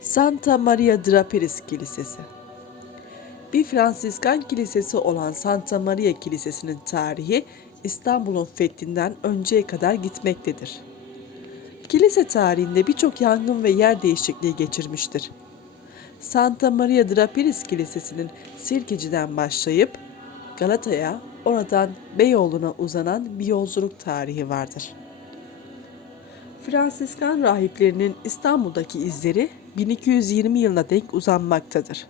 Santa Maria Draperis Kilisesi Bir Fransiskan kilisesi olan Santa Maria Kilisesi'nin tarihi İstanbul'un fethinden önceye kadar gitmektedir. Kilise tarihinde birçok yangın ve yer değişikliği geçirmiştir. Santa Maria Draperis Kilisesi'nin Sirkeci'den başlayıp Galata'ya, oradan Beyoğlu'na uzanan bir yolculuk tarihi vardır. Fransiskan rahiplerinin İstanbul'daki izleri 1220 yılına dek uzanmaktadır.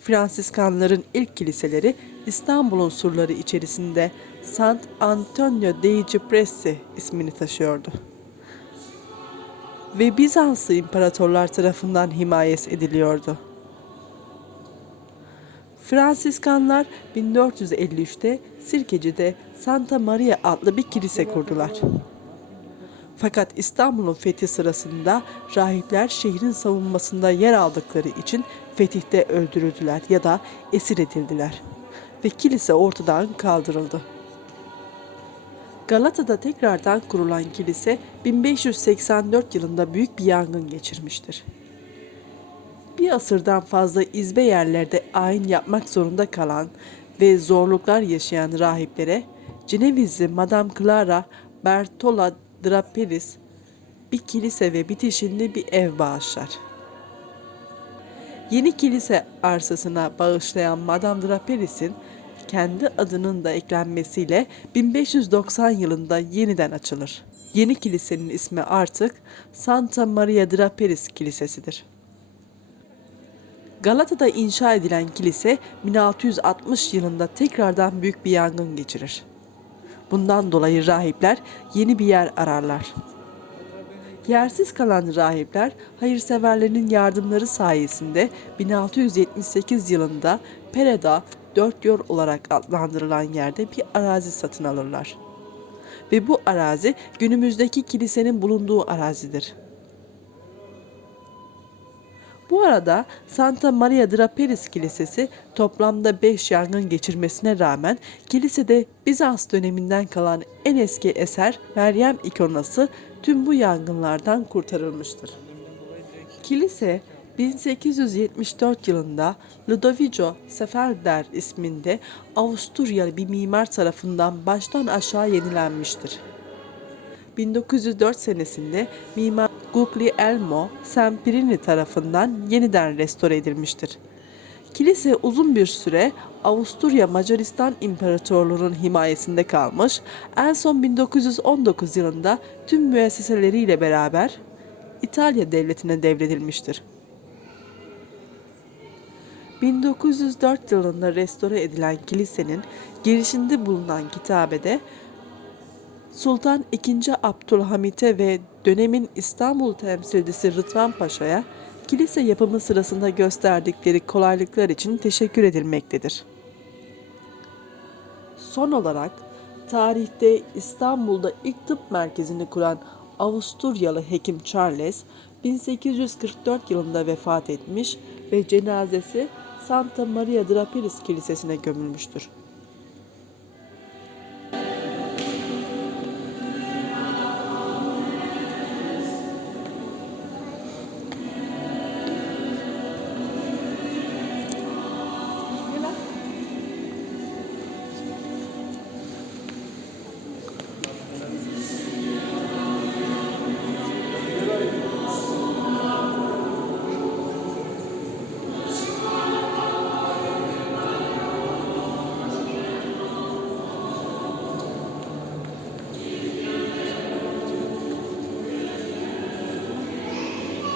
Fransiskanların ilk kiliseleri İstanbul'un surları içerisinde Sant Antonio dei Cipressi ismini taşıyordu. Ve Bizanslı imparatorlar tarafından himayes ediliyordu. Fransiskanlar 1453'te Sirkeci'de Santa Maria adlı bir kilise kurdular. Fakat İstanbul'un fethi sırasında rahipler şehrin savunmasında yer aldıkları için fetihte öldürüldüler ya da esir edildiler ve kilise ortadan kaldırıldı. Galata'da tekrardan kurulan kilise 1584 yılında büyük bir yangın geçirmiştir. Bir asırdan fazla izbe yerlerde ayin yapmak zorunda kalan ve zorluklar yaşayan rahiplere Cenevizli Madame Clara Bertola Draperis bir kilise ve bitişinde bir ev bağışlar. Yeni kilise arsasına bağışlayan Madame Draperis'in kendi adının da eklenmesiyle 1590 yılında yeniden açılır. Yeni kilisenin ismi artık Santa Maria Draperis Kilisesidir. Galata'da inşa edilen kilise 1660 yılında tekrardan büyük bir yangın geçirir. Bundan dolayı rahipler yeni bir yer ararlar. Yersiz kalan rahipler hayırseverlerin yardımları sayesinde 1678 yılında Pereda dört yol olarak adlandırılan yerde bir arazi satın alırlar. Ve bu arazi günümüzdeki kilisenin bulunduğu arazidir. Bu arada Santa Maria Draperis Kilisesi toplamda 5 yangın geçirmesine rağmen kilisede Bizans döneminden kalan en eski eser Meryem ikonası tüm bu yangınlardan kurtarılmıştır. Kilise 1874 yılında Ludovico Seferder isminde Avusturyalı bir mimar tarafından baştan aşağı yenilenmiştir. 1904 senesinde mimar Guglielmo Sampirini tarafından yeniden restore edilmiştir. Kilise uzun bir süre Avusturya Macaristan İmparatorluğu'nun himayesinde kalmış, en son 1919 yılında tüm müesseseleriyle beraber İtalya devletine devredilmiştir. 1904 yılında restore edilen kilisenin girişinde bulunan kitabede Sultan II. Abdülhamit'e ve dönemin İstanbul temsilcisi Rıdvan Paşa'ya kilise yapımı sırasında gösterdikleri kolaylıklar için teşekkür edilmektedir. Son olarak tarihte İstanbul'da ilk tıp merkezini kuran Avusturyalı hekim Charles 1844 yılında vefat etmiş ve cenazesi Santa Maria Draperis Kilisesi'ne gömülmüştür.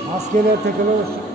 Maskeler takılı.